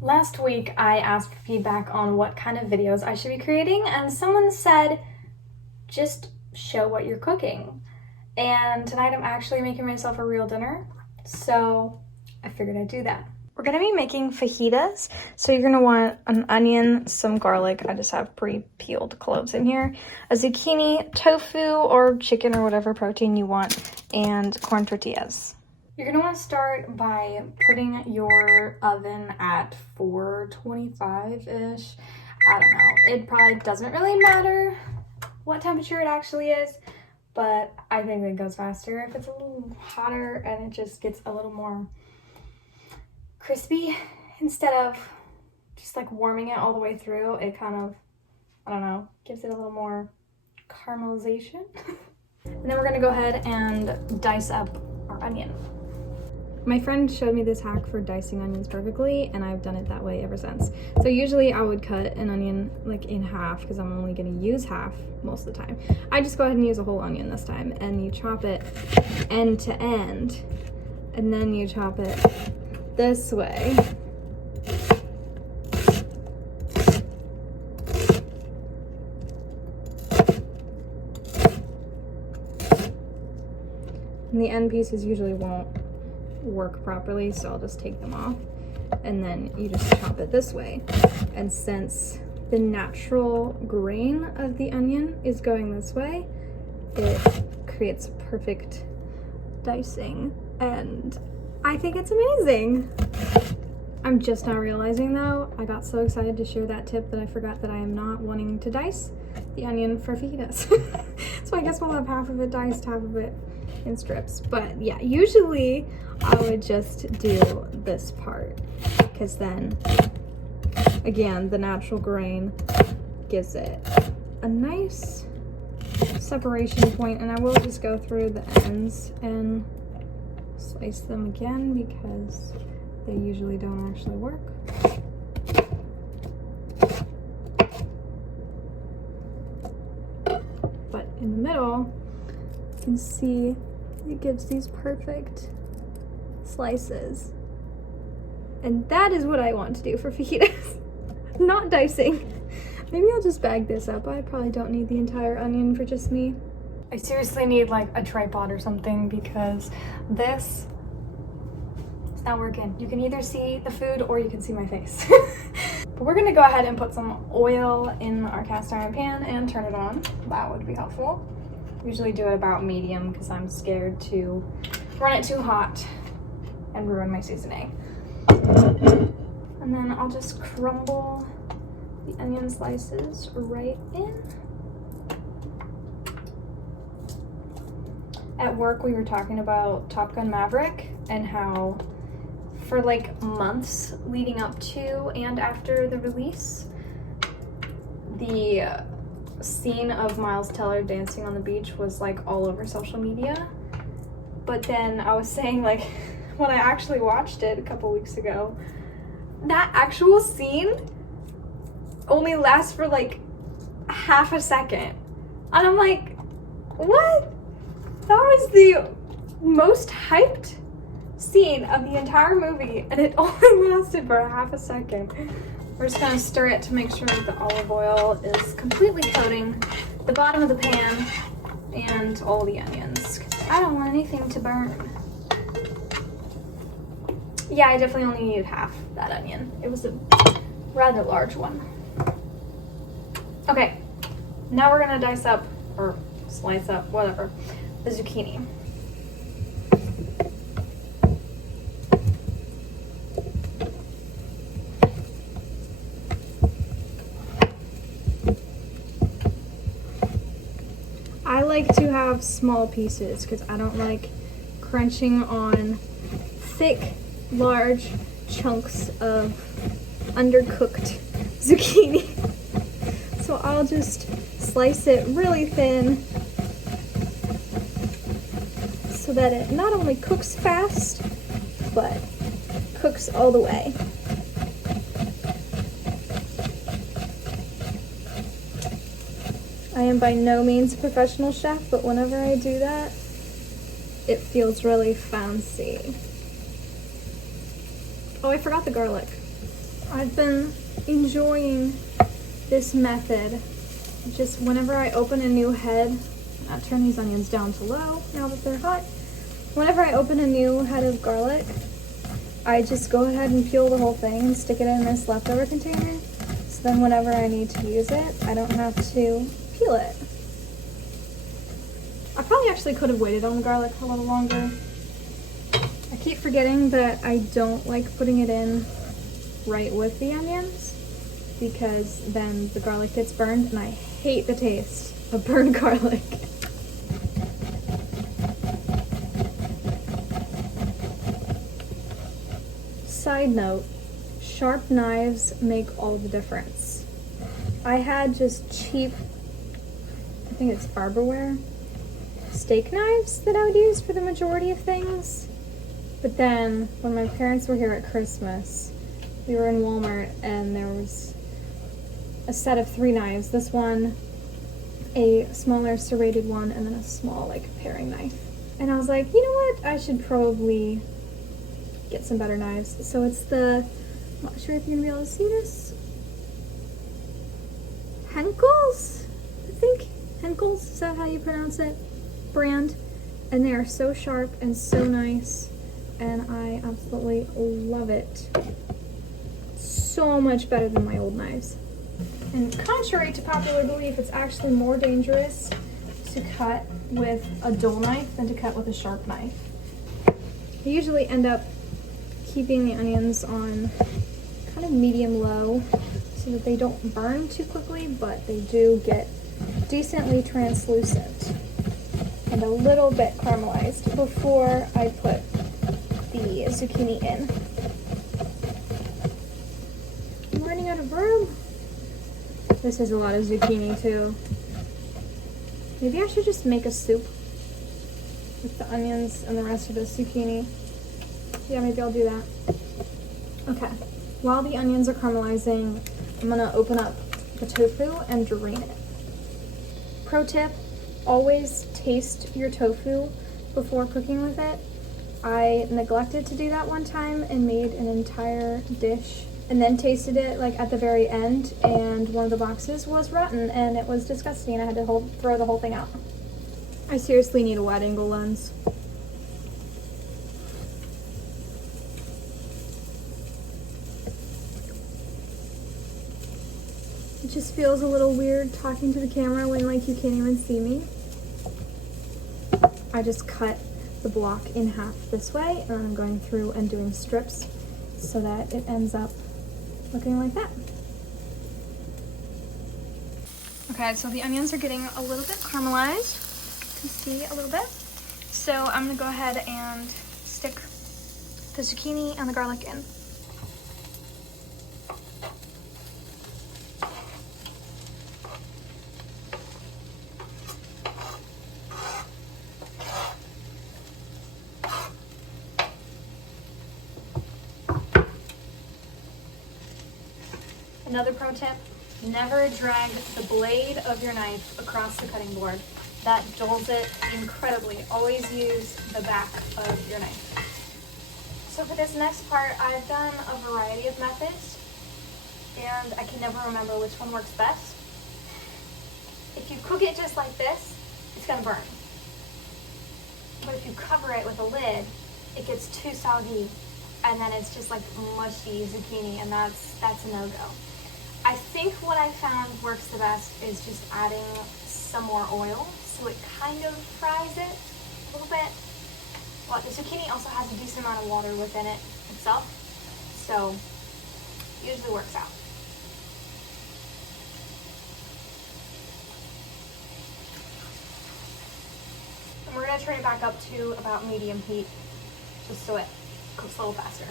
Last week, I asked for feedback on what kind of videos I should be creating, and someone said, just show what you're cooking. And tonight I'm actually making myself a real dinner, so I figured I'd do that. We're gonna be making fajitas, so you're gonna want an onion, some garlic, I just have pre-peeled cloves in here, a zucchini, tofu, or chicken or whatever protein you want, and corn tortillas. You're gonna want to start by putting your oven at 425-ish. I don't know. It probably doesn't really matter what temperature it actually is, but I think it goes faster if it's a little hotter and it just gets a little more crispy instead of just like warming it all the way through. It kind of, I don't know, gives it a little more caramelization. And then we're gonna go ahead and dice up our onion. My friend showed me this hack for dicing onions perfectly, and I've done it that way ever since. So usually I would cut an onion like in half because I'm only gonna use half most of the time. I just go ahead and use a whole onion this time, and you chop it end to end, and then you chop it this way. And the end pieces usually won't work properly, so I'll just take them off, and then you just chop it this way. And since the natural grain of the onion is going this way, it creates perfect dicing, and I think it's amazing. I'm just now realizing though, I got so excited to share that tip that I forgot that I am not wanting to dice the onion for fajitas. So I guess we'll have half of it diced, half of it in strips. But yeah, usually I would just do this part because then again, the natural grain gives it a nice separation point, and I will just go through the ends and slice them again because they usually don't actually work. But in the middle, you can see it gives these perfect slices. And that is what I want to do for fajitas, not dicing. Maybe I'll just bag this up. I probably don't need the entire onion for just me. I seriously need like a tripod or something because this is not working. You can either see the food or you can see my face. But we're gonna go ahead and put some oil in our cast iron pan and turn it on. That would be helpful. Usually do it about medium because I'm scared to run it too hot and ruin my seasoning. And then I'll just crumble the onion slices right in. At work, we were talking about Top Gun Maverick and how for like months leading up to and after the release, the scene of Miles Teller dancing on the beach was like all over social media. But then I was saying, like, when I actually watched it a couple weeks ago, that actual scene only lasts for like half a second. And I'm like, what? That was the most hyped scene of the entire movie, and it only lasted for a half a second. We're just gonna stir it to make sure that the olive oil is completely coating the bottom of the pan and all the onions. I don't want anything to burn. Yeah, I definitely only needed half that onion. It was a rather large one. Okay, now we're gonna dice up, or slice up, whatever, the zucchini. I like to have small pieces because I don't like crunching on thick, large chunks of undercooked zucchini. So I'll just slice it really thin so that it not only cooks fast, but cooks all the way. I am by no means a professional chef, but whenever I do that, it feels really fancy. Oh, I forgot the garlic. I've been enjoying this method. Just whenever I open a new head, I'll turn these onions down to low now that they're hot. Whenever I open a new head of garlic, I just go ahead and peel the whole thing and stick it in this leftover container. So then whenever I need to use it, I don't have to peel it. I probably actually could have waited on the garlic a little longer. I keep forgetting that I don't like putting it in right with the onions because then the garlic gets burned and I hate the taste of burned garlic. Side note, sharp knives make all the difference. I had just cheap, I think it's Barberware, steak knives that I would use for the majority of things. But then when my parents were here at Christmas, we were in Walmart and there was a set of 3 knives. This one, a smaller serrated one, and then a small like paring knife. And I was like, you know what? I should probably get some better knives. So it's the, I'm not sure if you're gonna be able to see this. Henkel's, I think. Henkel's, is that how you pronounce it? Brand. And they are so sharp and so nice. And I absolutely love it. So much better than my old knives. And contrary to popular belief, it's actually more dangerous to cut with a dull knife than to cut with a sharp knife. I usually end up keeping the onions on kind of medium-low so that they don't burn too quickly, but they do get decently translucent and a little bit caramelized before I put the zucchini in. I'm running out of room. This is a lot of zucchini too. Maybe I should just make a soup with the onions and the rest of the zucchini. Yeah, maybe I'll do that. Okay, while the onions are caramelizing, I'm gonna open up the tofu and drain it. Pro tip, always taste your tofu before cooking with it. I neglected to do that one time and made an entire dish and then tasted it like at the very end, and one of the boxes was rotten and it was disgusting and I had to throw the whole thing out. I seriously need a wide angle lens. It just feels a little weird talking to the camera when like you can't even see me. I just cut the block in half this way and I'm going through and doing strips so that it ends up looking like that. Okay, so the onions are getting a little bit caramelized. You can see a little bit. So I'm gonna go ahead and stick the zucchini and the garlic in. Another pro tip, never drag the blade of your knife across the cutting board. That dulls it incredibly. Always use the back of your knife. So for this next part, I've done a variety of methods and I can never remember which one works best. If you cook it just like this, it's gonna burn. But if you cover it with a lid, it gets too soggy and then it's just like mushy zucchini, and that's a no-go. I think what I found works the best is just adding some more oil so it kind of fries it a little bit. Well, the zucchini also has a decent amount of water within it itself, so it usually works out. And we're going to turn it back up to about medium heat just so it cooks a little faster.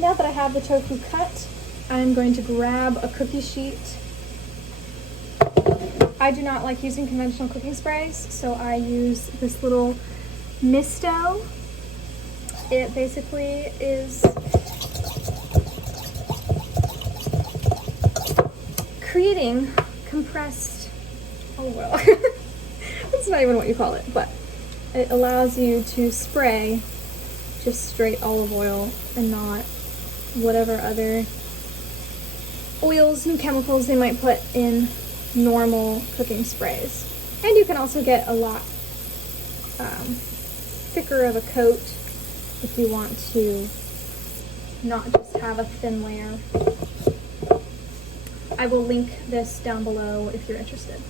Now that I have the tofu cut, I'm going to grab a cookie sheet. I do not like using conventional cooking sprays, so I use this little misto. It basically is creating compressed oil. That's not even what you call it, but it allows you to spray just straight olive oil and not whatever other oils and chemicals they might put in normal cooking sprays. And you can also get a lot thicker of a coat if you want to not just have a thin layer. I will link this down below if you're interested.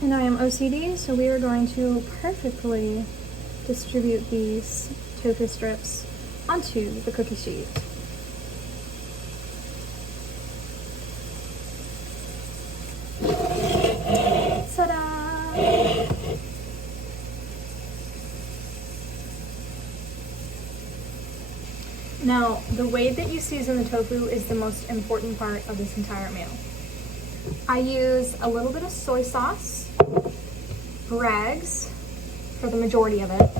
And I am OCD, so we are going to perfectly distribute these tofu strips onto the cookie sheet. Ta-da! Now, the way that you season the tofu is the most important part of this entire meal. I use a little bit of soy sauce, Bragg's for the majority of it,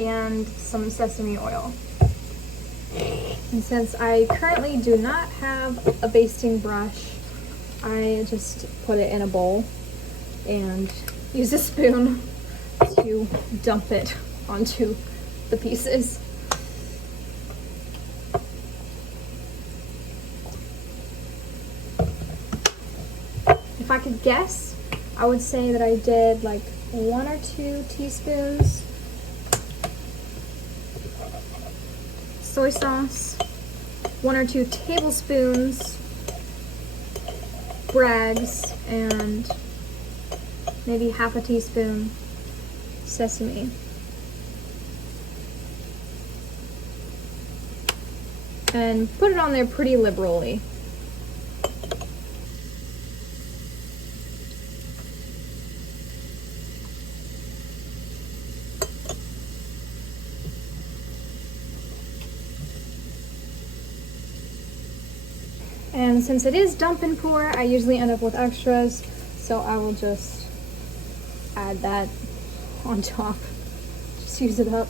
and some sesame oil. And since I currently do not have a basting brush, I just put it in a bowl and use a spoon to dump it onto the pieces. If I could guess, I would say that I did like 1 or 2 teaspoons soy sauce, 1 or 2 tablespoons Bragg's, and maybe half a teaspoon sesame. And put it on there pretty liberally. And since it is dump and pour, I usually end up with extras, so I will just add that on top. Just use it up.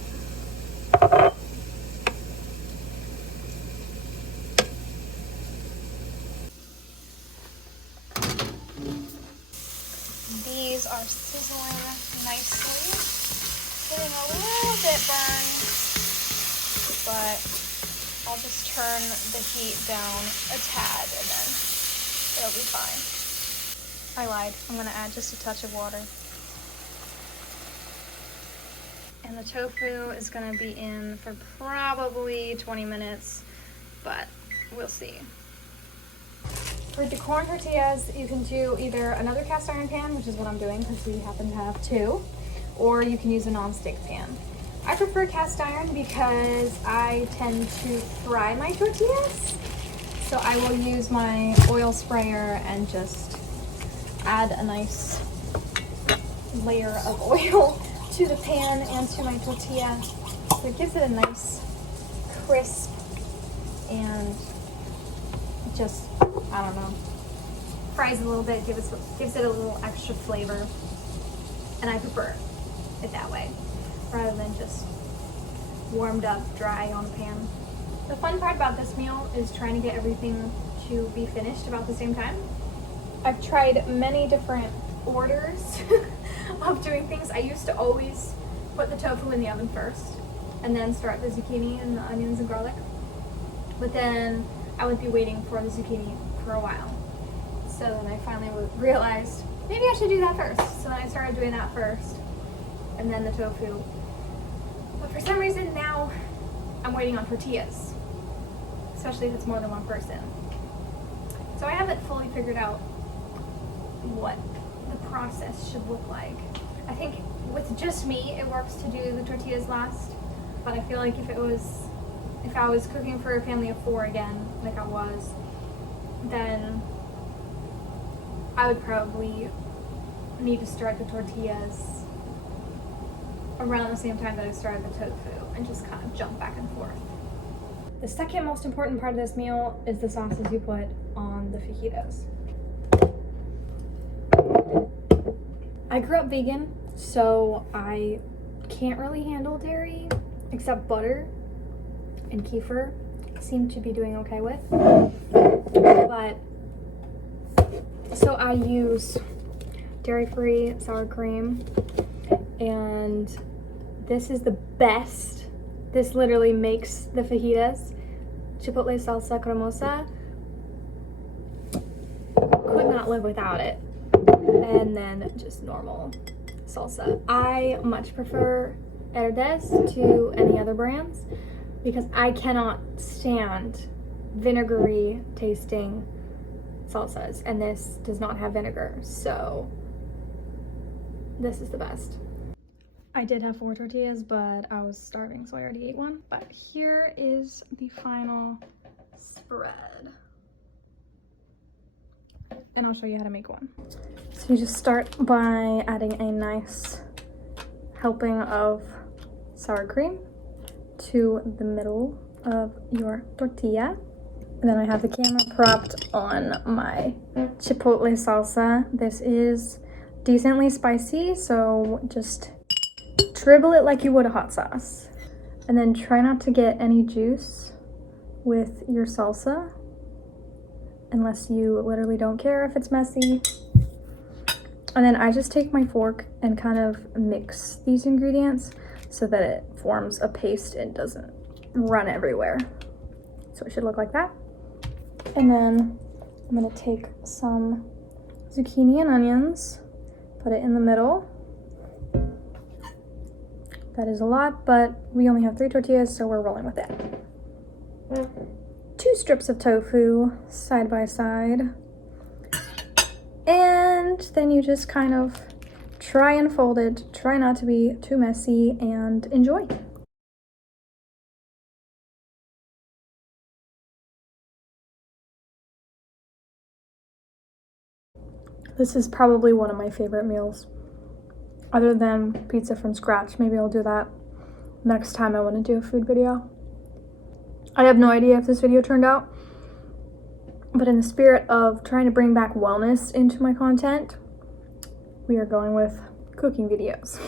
These are sizzling nicely. Getting a little bit burned, but I'll just turn the heat down a tad and then it'll be fine. I lied. I'm going to add just a touch of water. And the tofu is going to be in for probably 20 minutes, but we'll see. For the corn tortillas, you can do either another cast iron pan, which is what I'm doing because we happen to have 2, or you can use a non-stick pan. I prefer cast iron because I tend to fry my tortillas. So I will use my oil sprayer and just add a nice layer of oil to the pan and to my tortilla. So it gives it a nice crisp and just, I don't know, fries a little bit, gives it a little extra flavor. And I prefer it that way, rather than just warmed up dry on the pan. The fun part about this meal is trying to get everything to be finished about the same time. I've tried many different orders of doing things. I used to always put the tofu in the oven first and then start the zucchini and the onions and garlic. But then I would be waiting for the zucchini for a while. So then I finally realized maybe I should do that first. So then I started doing that first and then the tofu. But for some reason now I'm waiting on tortillas, especially if it's more than one person. So I haven't fully figured out what the process should look like. I think with just me, it works to do the tortillas last, but I feel like if I was cooking for a family of 4 again, like I was, then I would probably need to start the tortillas around the same time that I started the tofu and just kind of jump back and forth. The second most important part of this meal is the sauces you put on the fajitas. I grew up vegan, so I can't really handle dairy, except butter and kefir seem to be doing okay with. But so I use dairy-free sour cream, and this is the best. This literally makes the fajitas. Chipotle salsa cremosa could not live without it. And then just normal salsa. I much prefer Herdez to any other brands because I cannot stand vinegary tasting salsas, and this does not have vinegar, so this is the best. I did have 4 tortillas, but I was starving, so I already ate one. But here is the final spread. And I'll show you how to make one. So you just start by adding a nice helping of sour cream to the middle of your tortilla. And then I have the camera propped on my chipotle salsa. This is decently spicy, so just dribble it like you would a hot sauce. And then try not to get any juice with your salsa, unless you literally don't care if it's messy. And then I just take my fork and kind of mix these ingredients so that it forms a paste and doesn't run everywhere. So it should look like that. And then I'm gonna take some zucchini and onions, put it in the middle. That is a lot, but we only have 3 tortillas, so we're rolling with it. 2 strips of tofu side by side. And then you just kind of try and fold it, try not to be too messy, and enjoy. This is probably one of my favorite meals, other than pizza from scratch. Maybe I'll do that next time I want to do a food video. I have no idea if this video turned out, but in the spirit of trying to bring back wellness into my content, we are going with cooking videos.